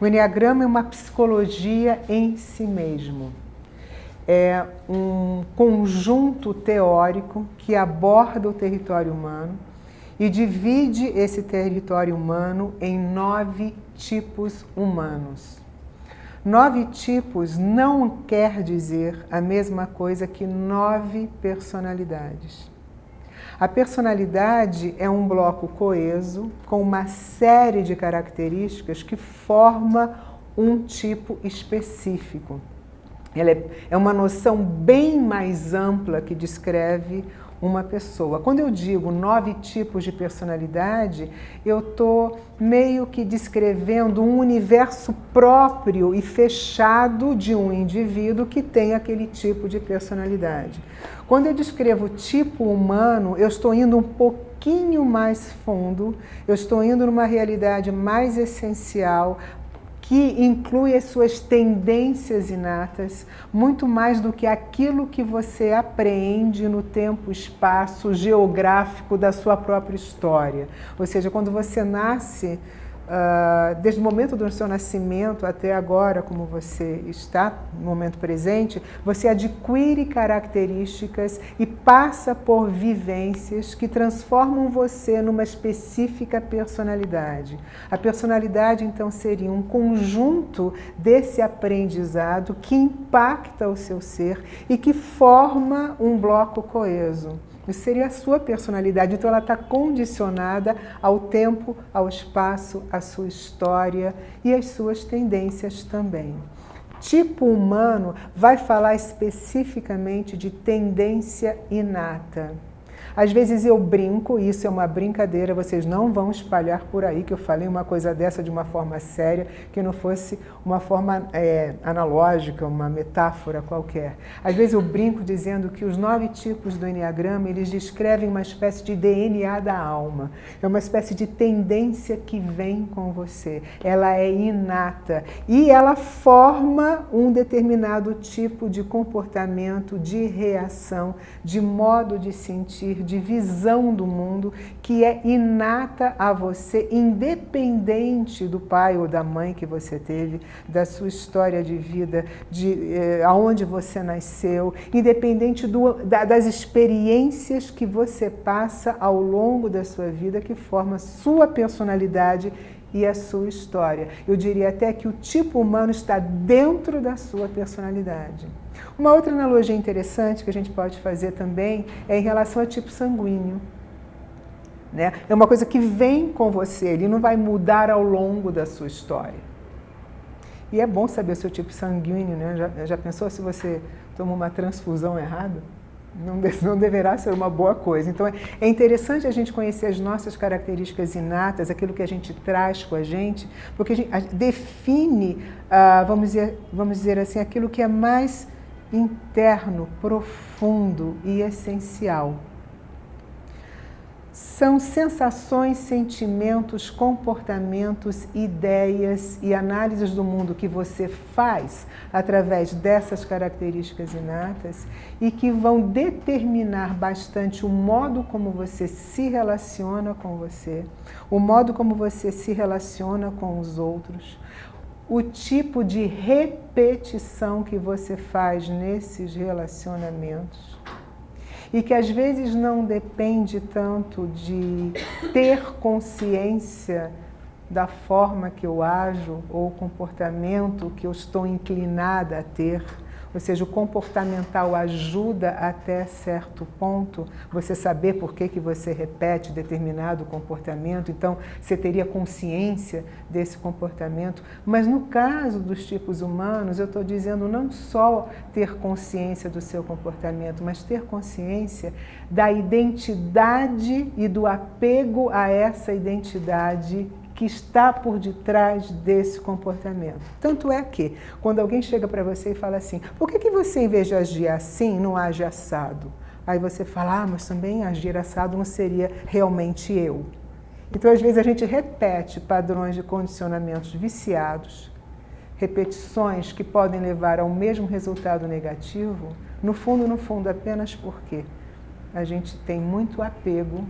O Enneagrama é uma psicologia em si mesmo. É um conjunto teórico que aborda o território humano e divide esse território humano em 9 tipos humanos. 9 tipos não quer dizer a mesma coisa que 9 personalidades. A personalidade é um bloco coeso com uma série de características que forma um tipo específico. Ela é uma noção bem mais ampla que descreve uma pessoa. Quando eu digo 9 tipos de personalidade, eu estou meio que descrevendo um universo próprio e fechado de um indivíduo que tem aquele tipo de personalidade. Quando eu descrevo o tipo humano, eu estou indo um pouquinho mais fundo, eu estou indo numa realidade mais essencial, que inclui as suas tendências inatas, muito mais do que aquilo que você apreende no tempo, espaço, geográfico da sua própria história. Ou seja, quando você nasce, desde o momento do seu nascimento até agora, como você está no momento presente, você adquire características e passa por vivências que transformam você numa específica personalidade. A personalidade, então, seria um conjunto desse aprendizado que impacta o seu ser e que forma um bloco coeso. Isso seria a sua personalidade, então ela está condicionada ao tempo, ao espaço, à sua história e às suas tendências também. Tipo humano vai falar especificamente de tendência inata. Às vezes eu brinco, isso é uma brincadeira, vocês não vão espalhar por aí que eu falei uma coisa dessa de uma forma séria, que não fosse uma forma analógica, uma metáfora qualquer. Às vezes eu brinco dizendo que os 9 tipos do Enneagrama, eles descrevem uma espécie de DNA da alma. É uma espécie de tendência que vem com você. Ela é inata e ela forma um determinado tipo de comportamento, de reação, de modo de sentir, de visão do mundo que é inata a você, independente do pai ou da mãe que você teve, da sua história de vida, de aonde você nasceu, independente das experiências que você passa ao longo da sua vida, que forma sua personalidade e a sua história. Eu diria até que o tipo humano está dentro da sua personalidade. Uma outra analogia interessante que a gente pode fazer também é em relação ao tipo sanguíneo. Né? É uma coisa que vem com você, ele não vai mudar ao longo da sua história. E é bom saber o seu tipo sanguíneo, né? Já pensou se você toma uma transfusão errada? Não deverá ser uma boa coisa. Então é interessante a gente conhecer as nossas características inatas, aquilo que a gente traz com a gente, porque a gente define, vamos dizer assim, aquilo que é mais interno, profundo e essencial. São sensações, sentimentos, comportamentos, ideias e análises do mundo que você faz através dessas características inatas e que vão determinar bastante o modo como você se relaciona com você, o modo como você se relaciona com os outros, o tipo de repetição que você faz nesses relacionamentos. E que às vezes não depende tanto de ter consciência da forma que eu ajo ou o comportamento que eu estou inclinada a ter. Ou seja, o comportamental ajuda até certo ponto você saber por que você repete determinado comportamento, então você teria consciência desse comportamento. Mas no caso dos tipos humanos, eu estou dizendo não só ter consciência do seu comportamento, mas ter consciência da identidade e do apego a essa identidade que está por detrás desse comportamento. Tanto é que, quando alguém chega para você e fala assim, por que você, em vez de agir assim, não age assado? Aí você fala, mas também agir assado não seria realmente eu. Então, às vezes, a gente repete padrões de condicionamentos viciados, repetições que podem levar ao mesmo resultado negativo, no fundo, apenas porque a gente tem muito apego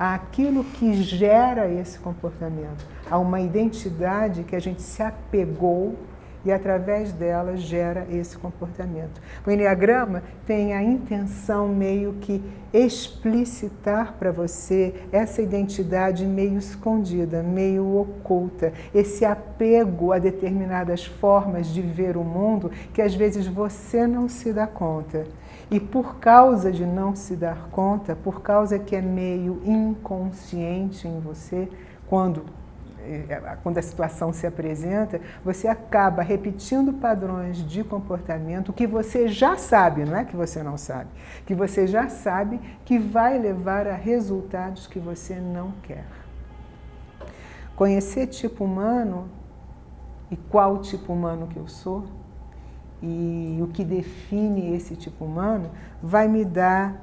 àquilo que gera esse comportamento, a uma identidade que a gente se apegou e através dela gera esse comportamento. O Enneagrama tem a intenção meio que explicitar para você essa identidade meio escondida, meio oculta, esse apego a determinadas formas de ver o mundo que às vezes você não se dá conta. E por causa de não se dar conta, por causa que é meio inconsciente em você, quando a situação se apresenta, você acaba repetindo padrões de comportamento que você já sabe, não é que você não sabe, que você já sabe que vai levar a resultados que você não quer. Conhecer tipo humano e qual tipo humano que eu sou e o que define esse tipo humano vai me dar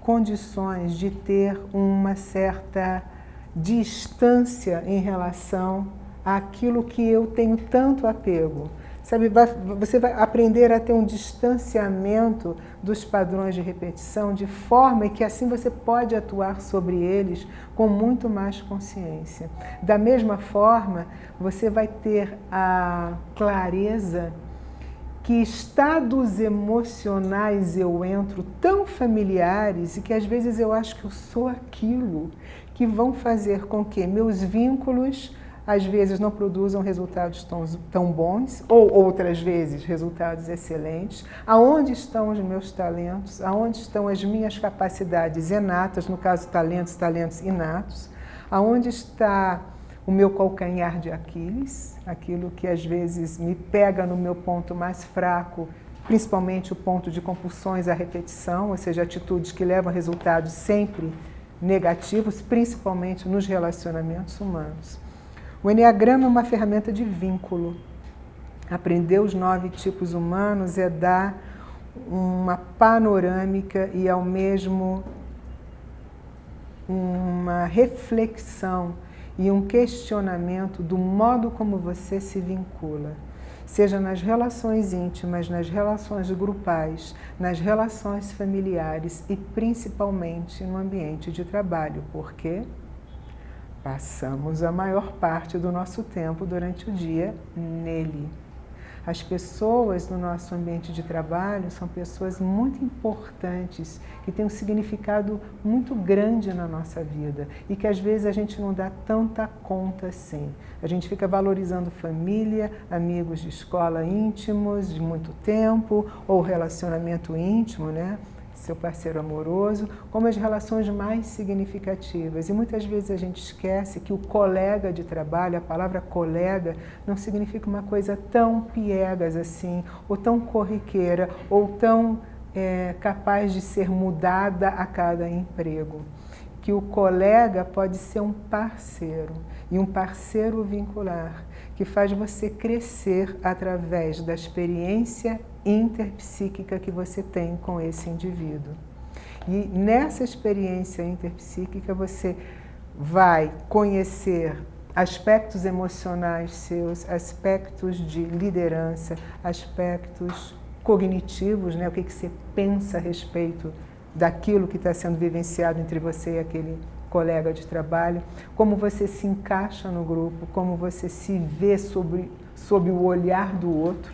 condições de ter uma certa distância em relação àquilo que eu tenho tanto apego. Sabe, você vai aprender a ter um distanciamento dos padrões de repetição, de forma que assim você pode atuar sobre eles com muito mais consciência. Da mesma forma, você vai ter a clareza que estados emocionais eu entro tão familiares e que às vezes eu acho que eu sou aquilo, que vão fazer com que meus vínculos às vezes não produzam resultados tão bons, ou outras vezes resultados excelentes. Aonde estão os meus talentos? Aonde estão as minhas capacidades inatas, no caso talentos inatos? Aonde está o meu calcanhar de Aquiles, aquilo que às vezes me pega no meu ponto mais fraco, principalmente o ponto de compulsões à repetição, ou seja, atitudes que levam a resultados sempre negativos, principalmente nos relacionamentos humanos. O Enneagrama é uma ferramenta de vínculo. Aprender os 9 tipos humanos é dar uma panorâmica e ao mesmo uma reflexão e um questionamento do modo como você se vincula, seja nas relações íntimas, nas relações grupais, nas relações familiares e principalmente no ambiente de trabalho, porque passamos a maior parte do nosso tempo durante o dia nele. As pessoas no nosso ambiente de trabalho são pessoas muito importantes, que têm um significado muito grande na nossa vida e que às vezes a gente não dá tanta conta assim. A gente fica valorizando família, amigos de escola íntimos de muito tempo, ou relacionamento íntimo, né? Seu parceiro amoroso, como as relações mais significativas. E muitas vezes a gente esquece que o colega de trabalho, a palavra colega, não significa uma coisa tão piegas assim, ou tão corriqueira, ou tão capaz de ser mudada a cada emprego. Que o colega pode ser um parceiro, e um parceiro vincular, que faz você crescer através da experiência interpsíquica que você tem com esse indivíduo. E nessa experiência interpsíquica você vai conhecer aspectos emocionais seus, aspectos de liderança, aspectos cognitivos, né? O que você pensa a respeito daquilo que está sendo vivenciado entre você e aquele colega de trabalho, como você se encaixa no grupo, como você se vê sob o olhar do outro.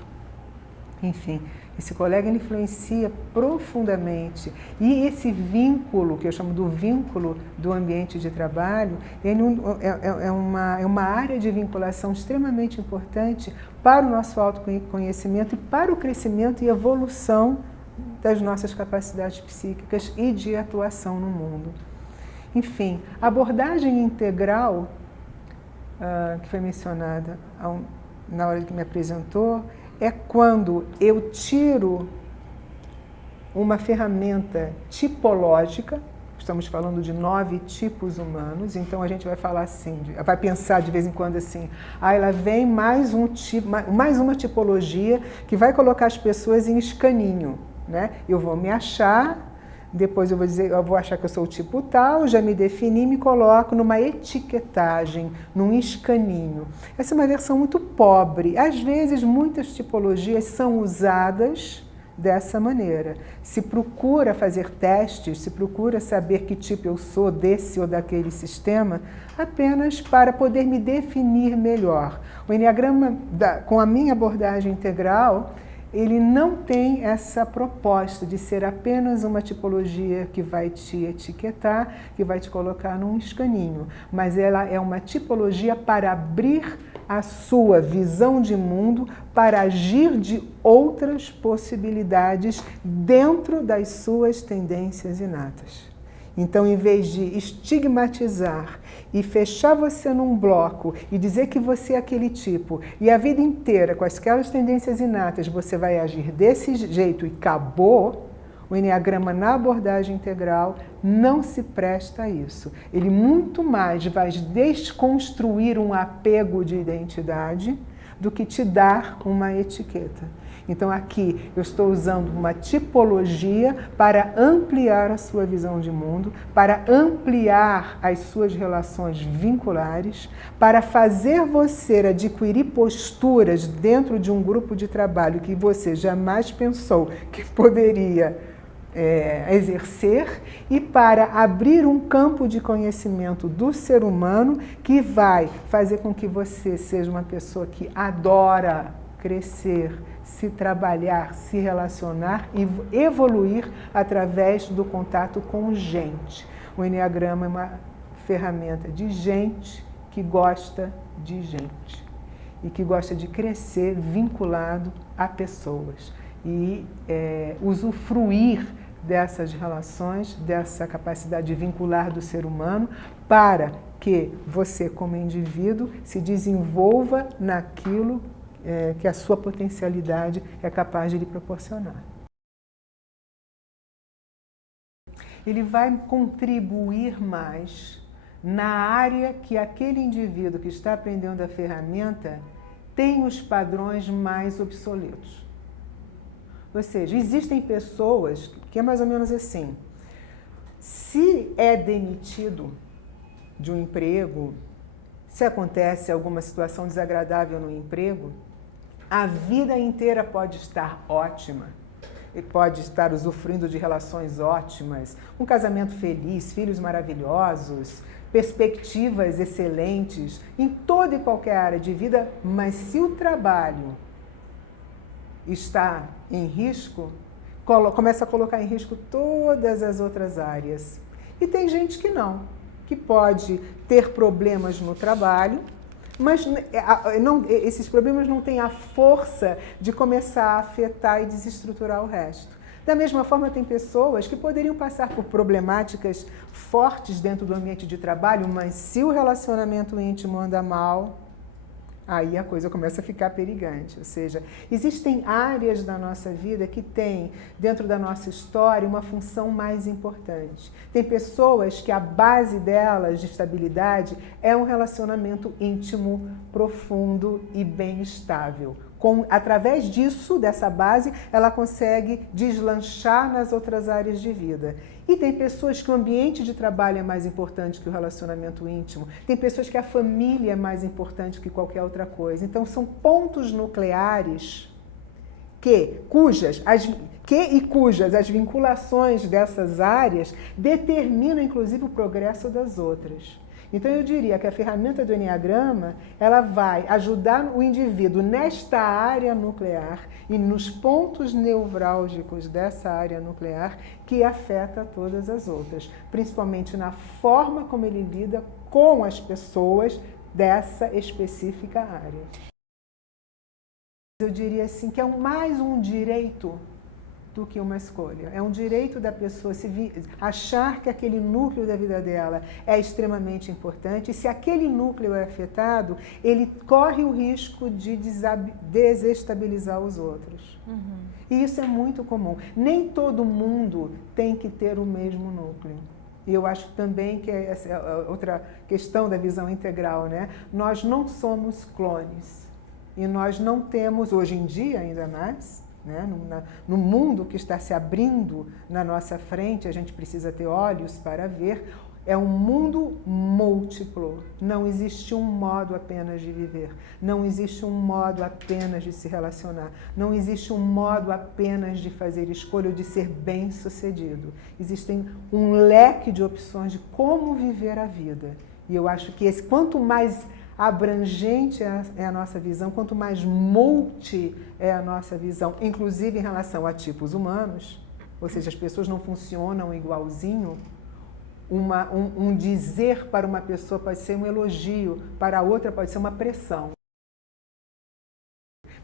Enfim, esse colega influencia profundamente. E esse vínculo, que eu chamo do vínculo do ambiente de trabalho, ele é uma área de vinculação extremamente importante para o nosso autoconhecimento e para o crescimento e evolução das nossas capacidades psíquicas e de atuação no mundo. Enfim, a abordagem integral, que foi mencionada na hora que me apresentou, é quando eu tiro uma ferramenta tipológica, estamos falando de 9 tipos humanos, então a gente vai falar assim, vai pensar de vez em quando assim, ela vem mais uma tipologia que vai colocar as pessoas em escaninho, né? Eu vou me achar, depois eu vou achar que eu sou o tipo tal, já me defini e me coloco numa etiquetagem, num escaninho. Essa é uma versão muito pobre. Às vezes, muitas tipologias são usadas dessa maneira. Se procura fazer testes, se procura saber que tipo eu sou desse ou daquele sistema, apenas para poder me definir melhor. O Enneagrama, com a minha abordagem integral, ele não tem essa proposta de ser apenas uma tipologia que vai te etiquetar, que vai te colocar num escaninho, mas ela é uma tipologia para abrir a sua visão de mundo, para agir de outras possibilidades dentro das suas tendências inatas. Então, em vez de estigmatizar e fechar você num bloco e dizer que você é aquele tipo, e a vida inteira, com aquelas tendências inatas, você vai agir desse jeito e acabou, o Enneagrama na abordagem integral não se presta a isso. Ele muito mais vai desconstruir um apego de identidade do que te dar uma etiqueta. Então aqui eu estou usando uma tipologia para ampliar a sua visão de mundo, para ampliar as suas relações vinculares, para fazer você adquirir posturas dentro de um grupo de trabalho que você jamais pensou que poderia exercer, e para abrir um campo de conhecimento do ser humano que vai fazer com que você seja uma pessoa que adora crescer, se trabalhar, se relacionar e evoluir através do contato com gente. O Enneagrama é uma ferramenta de gente que gosta de gente e que gosta de crescer vinculado a pessoas e usufruir dessas relações, dessa capacidade de vincular do ser humano para que você, como indivíduo, se desenvolva naquilo que a sua potencialidade é capaz de lhe proporcionar. Ele vai contribuir mais na área que aquele indivíduo que está aprendendo a ferramenta tem os padrões mais obsoletos. Ou seja, existem pessoas que é mais ou menos assim: se é demitido de um emprego, se acontece alguma situação desagradável no emprego, a vida inteira pode estar ótima, e pode estar usufruindo de relações ótimas, um casamento feliz, filhos maravilhosos, perspectivas excelentes em toda e qualquer área de vida, mas se o trabalho está em risco, começa a colocar em risco todas as outras áreas. E tem gente que não, que pode ter problemas no trabalho, mas esses problemas não têm a força de começar a afetar e desestruturar o resto. Da mesma forma, tem pessoas que poderiam passar por problemáticas fortes dentro do ambiente de trabalho, mas se o relacionamento íntimo anda mal, aí a coisa começa a ficar perigante. Ou seja, existem áreas da nossa vida que têm, dentro da nossa história, uma função mais importante. Tem pessoas que a base delas de estabilidade é um relacionamento íntimo, profundo e bem estável. Através disso, dessa base, ela consegue deslanchar nas outras áreas de vida. E tem pessoas que o ambiente de trabalho é mais importante que o relacionamento íntimo. Tem pessoas que a família é mais importante que qualquer outra coisa. Então, são pontos nucleares cujas as vinculações dessas áreas determinam, inclusive, o progresso das outras. Então, eu diria que a ferramenta do Enneagrama, ela vai ajudar o indivíduo nesta área nuclear e nos pontos nevrálgicos dessa área nuclear que afeta todas as outras, principalmente na forma como ele lida com as pessoas dessa específica área. Eu diria assim que é mais um direito do que uma escolha. É um direito da pessoa achar que aquele núcleo da vida dela é extremamente importante, e se aquele núcleo é afetado, ele corre o risco de desestabilizar os outros. Uhum. E isso é muito comum. Nem todo mundo tem que ter o mesmo núcleo. E eu acho também que essa é outra questão da visão integral, né? Nós não somos clones. E nós não temos, hoje em dia ainda mais, né? No mundo que está se abrindo na nossa frente, a gente precisa ter olhos para ver, É um mundo múltiplo, não existe um modo apenas de viver, não existe um modo apenas de se relacionar, não existe um modo apenas de fazer escolha ou de ser bem-sucedido. Existem um leque de opções de como viver a vida. E eu acho que quanto mais abrangente é a nossa visão, quanto mais multi é a nossa visão, inclusive em relação a tipos humanos, ou seja, as pessoas não funcionam igualzinho. Um dizer para uma pessoa pode ser um elogio, para a outra pode ser uma pressão.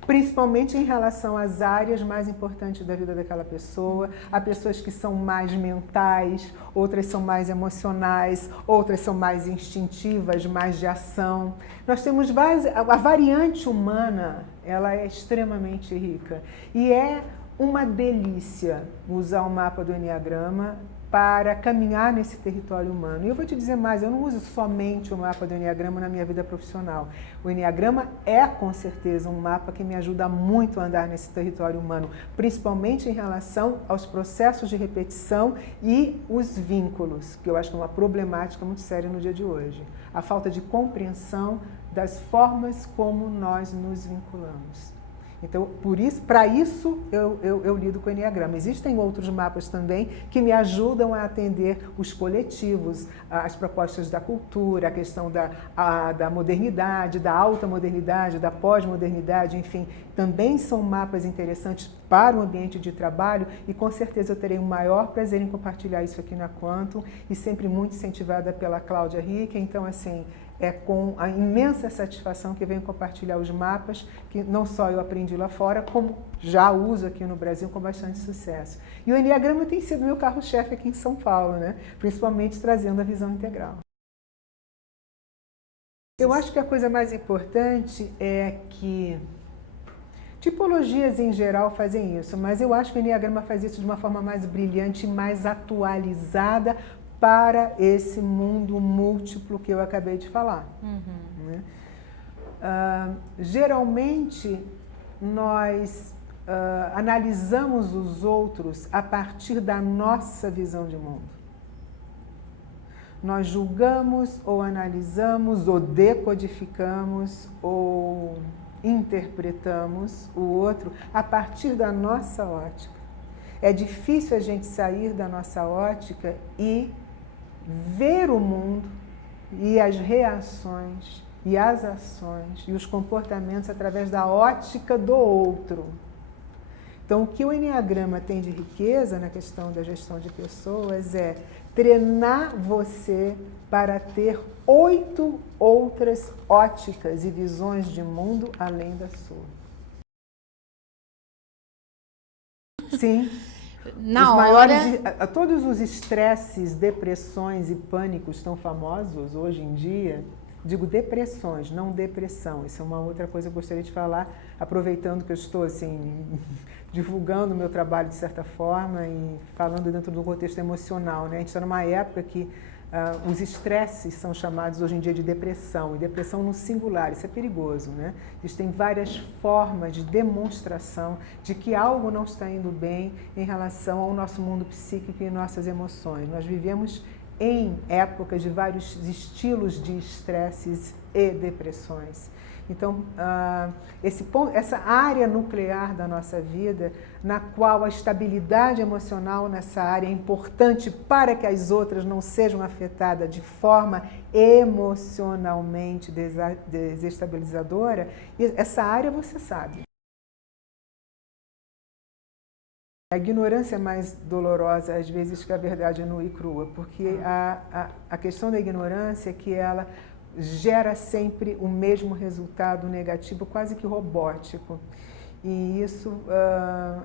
Principalmente em relação às áreas mais importantes da vida daquela pessoa. Há pessoas que são mais mentais, outras são mais emocionais, outras são mais instintivas, mais de ação. Nós temos a variante humana, ela é extremamente rica. E é uma delícia usar o mapa do Eneagrama para caminhar nesse território humano. E eu vou te dizer mais, eu não uso somente o mapa do Eneagrama na minha vida profissional. O Eneagrama é, com certeza, um mapa que me ajuda muito a andar nesse território humano, principalmente em relação aos processos de repetição e os vínculos, que eu acho que é uma problemática muito séria no dia de hoje. A falta de compreensão das formas como nós nos vinculamos. Então, para isso, eu lido com o Eneagrama. Existem outros mapas também que me ajudam a atender os coletivos, as propostas da cultura, a questão da modernidade, da alta modernidade, da pós-modernidade, enfim. Também são mapas interessantes para o ambiente de trabalho e com certeza eu terei o maior prazer em compartilhar isso aqui na Quantum e sempre muito incentivada pela Cláudia Rick. Então, assim, é com a imensa satisfação que venho compartilhar os mapas, que não só eu aprendi lá fora, como já uso aqui no Brasil com bastante sucesso. E o Eneagrama tem sido meu carro-chefe aqui em São Paulo, né? Principalmente trazendo a visão integral. Eu acho que a coisa mais importante é que tipologias em geral fazem isso, mas eu acho que o Eneagrama faz isso de uma forma mais brilhante, mais atualizada, para esse mundo múltiplo que eu acabei de falar. Né? Geralmente, nós analisamos os outros a partir da nossa visão de mundo. Nós julgamos, ou analisamos, ou decodificamos, ou interpretamos o outro a partir da nossa ótica. É difícil a gente sair da nossa ótica e ver o mundo e as reações e as ações e os comportamentos através da ótica do outro. Então, o que o Eneagrama tem de riqueza na questão da gestão de pessoas é treinar você para ter 8 outras óticas e visões de mundo além da sua. Sim. Todos os estresses, depressões e pânicos tão famosos hoje em dia, digo depressões, não depressão, isso é uma outra coisa que eu gostaria de falar, aproveitando que eu estou assim, divulgando o meu trabalho de certa forma e falando dentro do contexto emocional. Né? A gente está numa época que os estresses são chamados hoje em dia de depressão, e depressão no singular, isso é perigoso, né? Existem várias formas de demonstração de que algo não está indo bem em relação ao nosso mundo psíquico e nossas emoções. Nós vivemos em épocas de vários estilos de estresses e depressões. Então, essa área nuclear da nossa vida, na qual a estabilidade emocional nessa área é importante para que as outras não sejam afetadas de forma emocionalmente desestabilizadora, essa área você sabe. A ignorância é mais dolorosa, às vezes, que a verdade nua e crua, porque a questão da ignorância é que ela gera sempre o mesmo resultado negativo, quase que robótico. E isso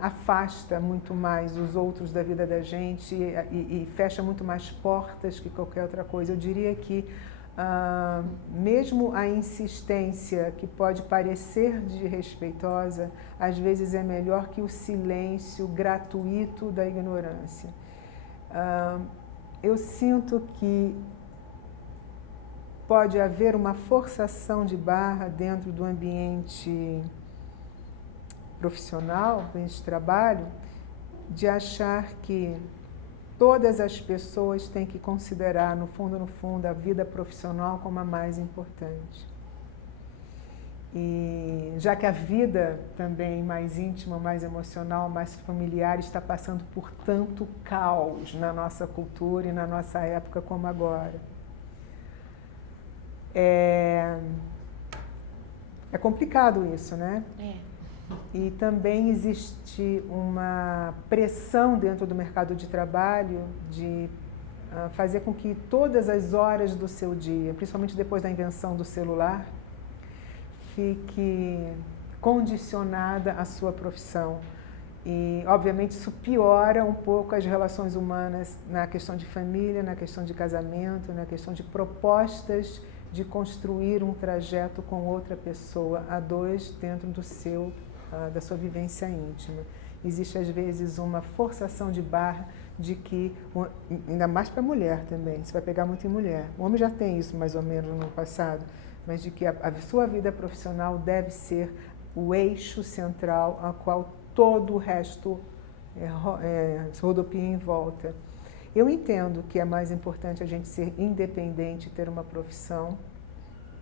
afasta muito mais os outros da vida da gente e fecha muito mais portas que qualquer outra coisa. Eu diria que mesmo a insistência, que pode parecer desrespeitosa, às vezes é melhor que o silêncio gratuito da ignorância. Eu sinto que pode haver uma forçação de barra dentro do ambiente profissional, ambiente de trabalho, de achar que todas as pessoas têm que considerar, no fundo, a vida profissional como a mais importante. E já que a vida também mais íntima, mais emocional, mais familiar está passando por tanto caos na nossa cultura e na nossa época como agora. É complicado isso, né? E também existe uma pressão dentro do mercado de trabalho de fazer com que todas as horas do seu dia, principalmente depois da invenção do celular, fique condicionada à sua profissão. E, obviamente, isso piora um pouco as relações humanas na questão de família, na questão de casamento, na questão de propostas de construir um trajeto com outra pessoa, a dois, dentro da sua vivência íntima. Existe, às vezes, uma forçação de barra de que, ainda mais para a mulher também, você vai pegar muito em mulher. O homem já tem isso, mais ou menos, no passado, mas de que a sua vida profissional deve ser o eixo central a qual todo o resto rodopia em volta. Eu entendo que é mais importante a gente ser independente e ter uma profissão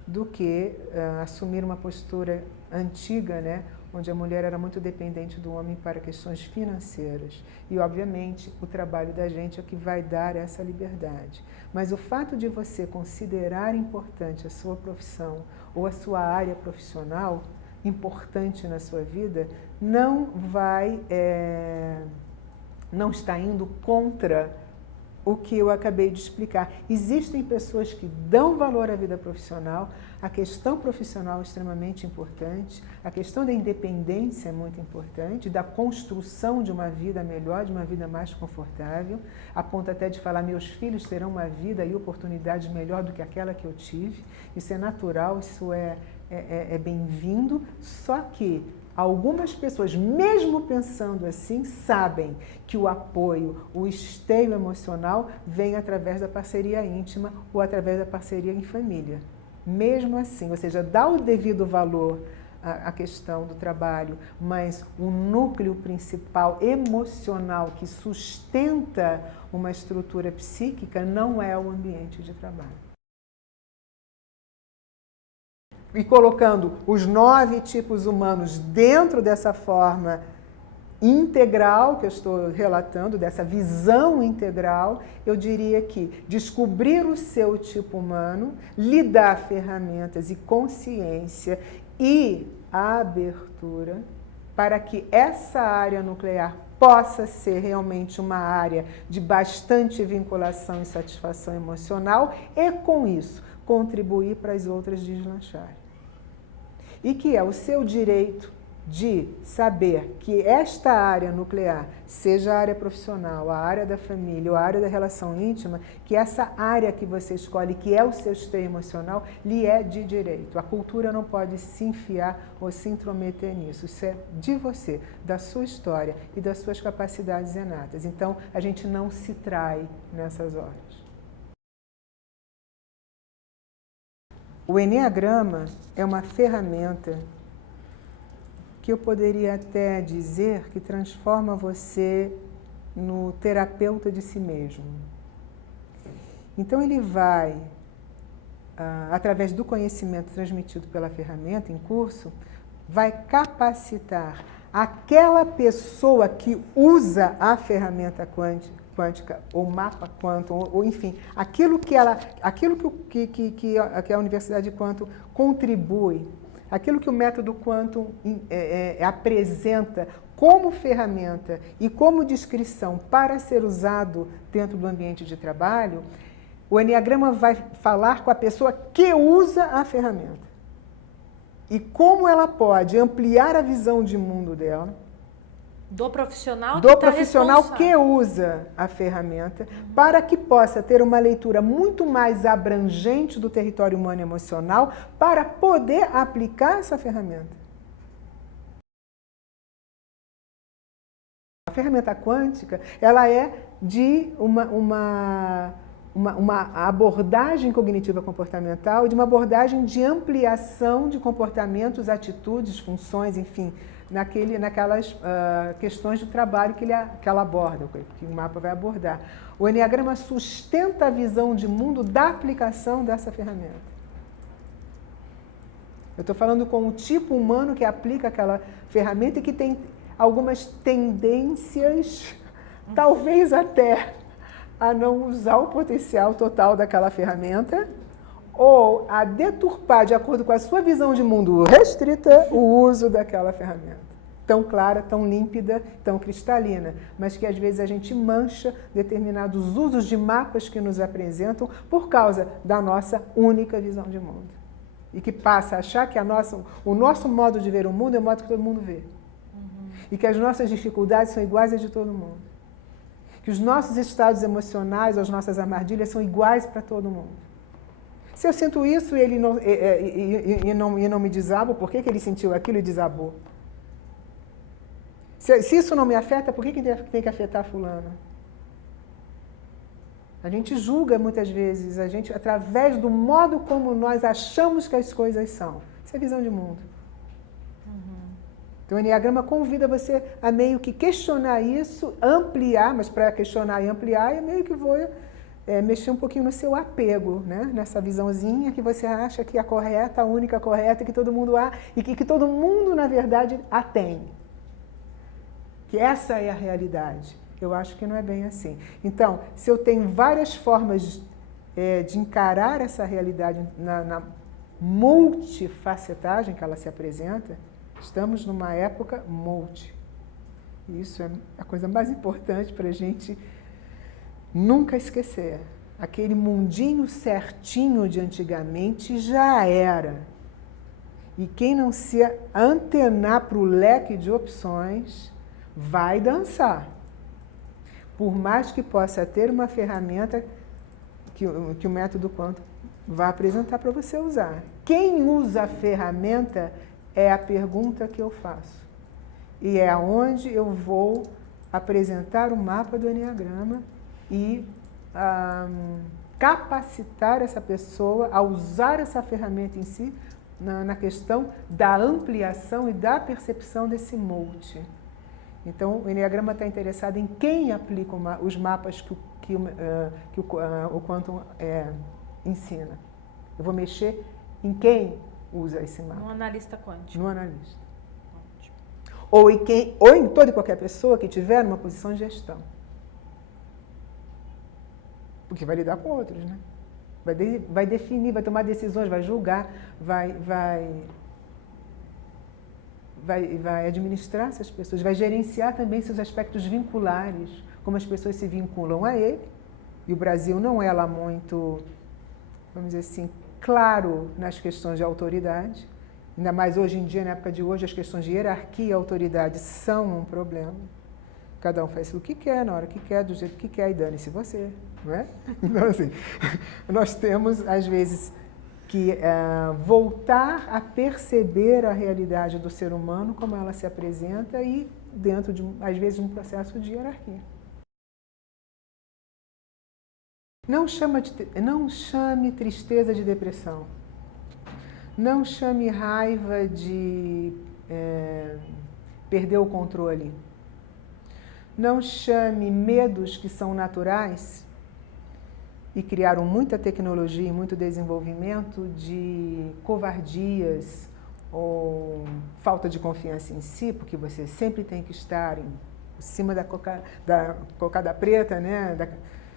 do que assumir uma postura antiga, né, onde a mulher era muito dependente do homem para questões financeiras. E, obviamente, o trabalho da gente é que vai dar essa liberdade. Mas o fato de você considerar importante a sua profissão ou a sua área profissional importante na sua vida, não está indo contra o que eu acabei de explicar. Existem pessoas que dão valor à vida profissional, a questão profissional é extremamente importante, a questão da independência é muito importante, da construção de uma vida melhor, de uma vida mais confortável, a ponto até de falar, meus filhos terão uma vida e oportunidade melhor do que aquela que eu tive. Isso é natural, isso é bem-vindo, só que algumas pessoas, mesmo pensando assim, sabem que o apoio, o esteio emocional vem através da parceria íntima ou através da parceria em família. Mesmo assim, ou seja, dá o devido valor à questão do trabalho, mas o núcleo principal emocional que sustenta uma estrutura psíquica não é o ambiente de trabalho. E colocando os 9 tipos humanos dentro dessa forma integral que eu estou relatando, dessa visão integral, eu diria que descobrir o seu tipo humano, lhe dar ferramentas e consciência e abertura para que essa área nuclear possa ser realmente uma área de bastante vinculação e satisfação emocional e, com isso, contribuir para as outras deslancharem. E que é o seu direito de saber que esta área nuclear, seja a área profissional, a área da família ou a área da relação íntima, que essa área que você escolhe, que é o seu esteio emocional, lhe é de direito. A cultura não pode se enfiar ou se intrometer nisso. Isso é de você, da sua história e das suas capacidades inatas. Então, a gente não se trai nessas horas. O Eneagrama é uma ferramenta que eu poderia até dizer que transforma você no terapeuta de si mesmo. Então ele vai, através do conhecimento transmitido pela ferramenta em curso, vai capacitar aquela pessoa que usa a ferramenta quântica, ou mapa quântico, ou enfim, aquilo que a Universidade Quantum contribui, aquilo que o método Quantum apresenta como ferramenta e como descrição para ser usado dentro do ambiente de trabalho, o Eneagrama vai falar com a pessoa que usa a ferramenta. E como ela pode ampliar a visão de mundo dela, do profissional que usa a ferramenta, para que possa ter uma leitura muito mais abrangente do território humano e emocional para poder aplicar essa ferramenta. A ferramenta quântica, ela é de uma abordagem cognitiva comportamental, de uma abordagem de ampliação de comportamentos, atitudes, funções, enfim, naquelas questões de trabalho que ela aborda, que o mapa vai abordar. O Eneagrama sustenta a visão de mundo da aplicação dessa ferramenta. Eu estou falando com o tipo humano que aplica aquela ferramenta e que tem algumas tendências, talvez até a não usar o potencial total daquela ferramenta, ou a deturpar, de acordo com a sua visão de mundo restrita, o uso daquela ferramenta. Tão clara, tão límpida, tão cristalina, mas que às vezes a gente mancha determinados usos de mapas que nos apresentam por causa da nossa única visão de mundo. E que passa a achar que o nosso modo de ver o mundo é o modo que todo mundo vê. E que as nossas dificuldades são iguais às de todo mundo. Que os nossos estados emocionais, as nossas armadilhas são iguais para todo mundo. Se eu sinto isso e ele não me desabo, por que ele sentiu aquilo e desabou? Se isso não me afeta, por que tem que afetar fulano? A gente julga muitas vezes, através do modo como nós achamos que as coisas são. Isso é visão de mundo. Então, o Eneagrama convida você a meio que questionar isso, ampliar, mas para questionar e ampliar, eu meio que vou mexer um pouquinho no seu apego, né? Nessa visãozinha que você acha que é a correta, a única correta, que todo mundo há, e que todo mundo, na verdade, a tem. Que essa é a realidade. Eu acho que não é bem assim. Então, se eu tenho várias formas de encarar essa realidade na multifacetagem que ela se apresenta, estamos numa época multi. E isso é a coisa mais importante para a gente nunca esquecer. Aquele mundinho certinho de antigamente já era. E quem não se antenar para o leque de opções vai dançar. Por mais que possa ter uma ferramenta que o método quântico vai apresentar para você usar. Quem usa a ferramenta é a pergunta que eu faço. E é aonde eu vou apresentar o mapa do Eneagrama e capacitar essa pessoa a usar essa ferramenta em si na questão da ampliação e da percepção desse multi. Então, o Eneagrama está interessado em quem aplica os mapas que o Quantum ensina. Eu vou mexer em quem usa esse mapa. No analista quântico. No analista. Ou em toda e qualquer pessoa que tiver uma posição de gestão. Porque vai lidar com outros, né? Vai definir, vai tomar decisões, vai julgar, vai administrar essas pessoas, vai gerenciar também seus aspectos vinculares, como as pessoas se vinculam a ele. E o Brasil não é lá muito, vamos dizer assim, claro nas questões de autoridade. Ainda mais hoje em dia, na época de hoje, as questões de hierarquia e autoridade são um problema. Cada um faz o que quer, na hora que quer, do jeito que quer, e dane-se você, não é? Então, assim, nós temos, às vezes, que voltar a perceber a realidade do ser humano, como ela se apresenta, e dentro, às vezes, de um processo de hierarquia. Não chame tristeza de depressão. Não chame raiva de perder o controle. Não chame medos que são naturais e criaram muita tecnologia e muito desenvolvimento de covardias ou falta de confiança em si, porque você sempre tem que estar em cima da cocada preta, né?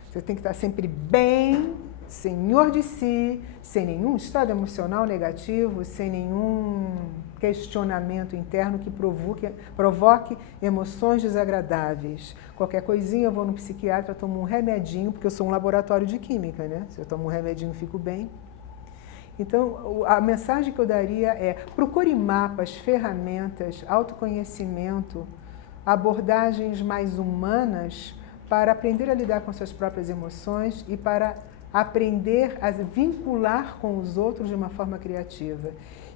Você tem que estar sempre bem, senhor de si, sem nenhum estado emocional negativo, sem nenhum questionamento interno que provoque emoções desagradáveis. Qualquer coisinha eu vou no psiquiatra, tomo um remedinho, porque eu sou um laboratório de química, né? Se eu tomo um remedinho, fico bem. Então, a mensagem que eu daria é: procure mapas, ferramentas, autoconhecimento, abordagens mais humanas para aprender a lidar com suas próprias emoções e para aprender a vincular com os outros de uma forma criativa.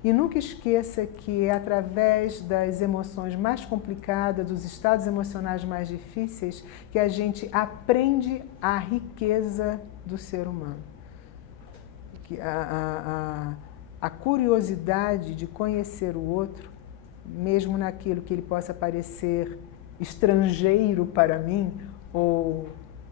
E nunca esqueça que é através das emoções mais complicadas, dos estados emocionais mais difíceis, que a gente aprende a riqueza do ser humano. A curiosidade de conhecer o outro mesmo naquilo que ele possa parecer estrangeiro para mim ou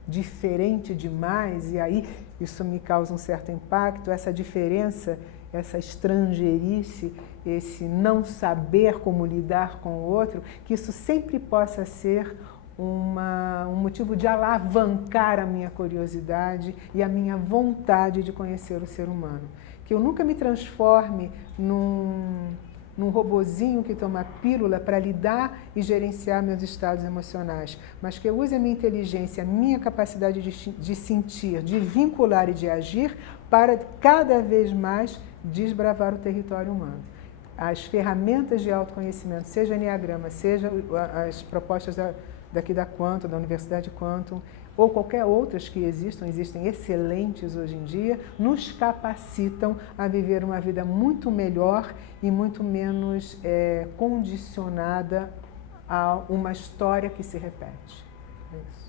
diferente demais, e aí isso me causa um certo impacto, essa diferença, essa estrangeirice, esse não saber como lidar com o outro, que isso sempre possa ser um motivo de alavancar a minha curiosidade e a minha vontade de conhecer o ser humano. Que eu nunca me transforme num robozinho que toma pílula para lidar e gerenciar meus estados emocionais, mas que eu use a minha inteligência, a minha capacidade de sentir, de vincular e de agir para cada vez mais desbravar o território humano. As ferramentas de autoconhecimento, seja Enneagrama, seja as propostas daqui da Quantum, da Universidade Quantum, ou qualquer outras que existem excelentes hoje em dia, nos capacitam a viver uma vida muito melhor e muito menos condicionada a uma história que se repete. É isso.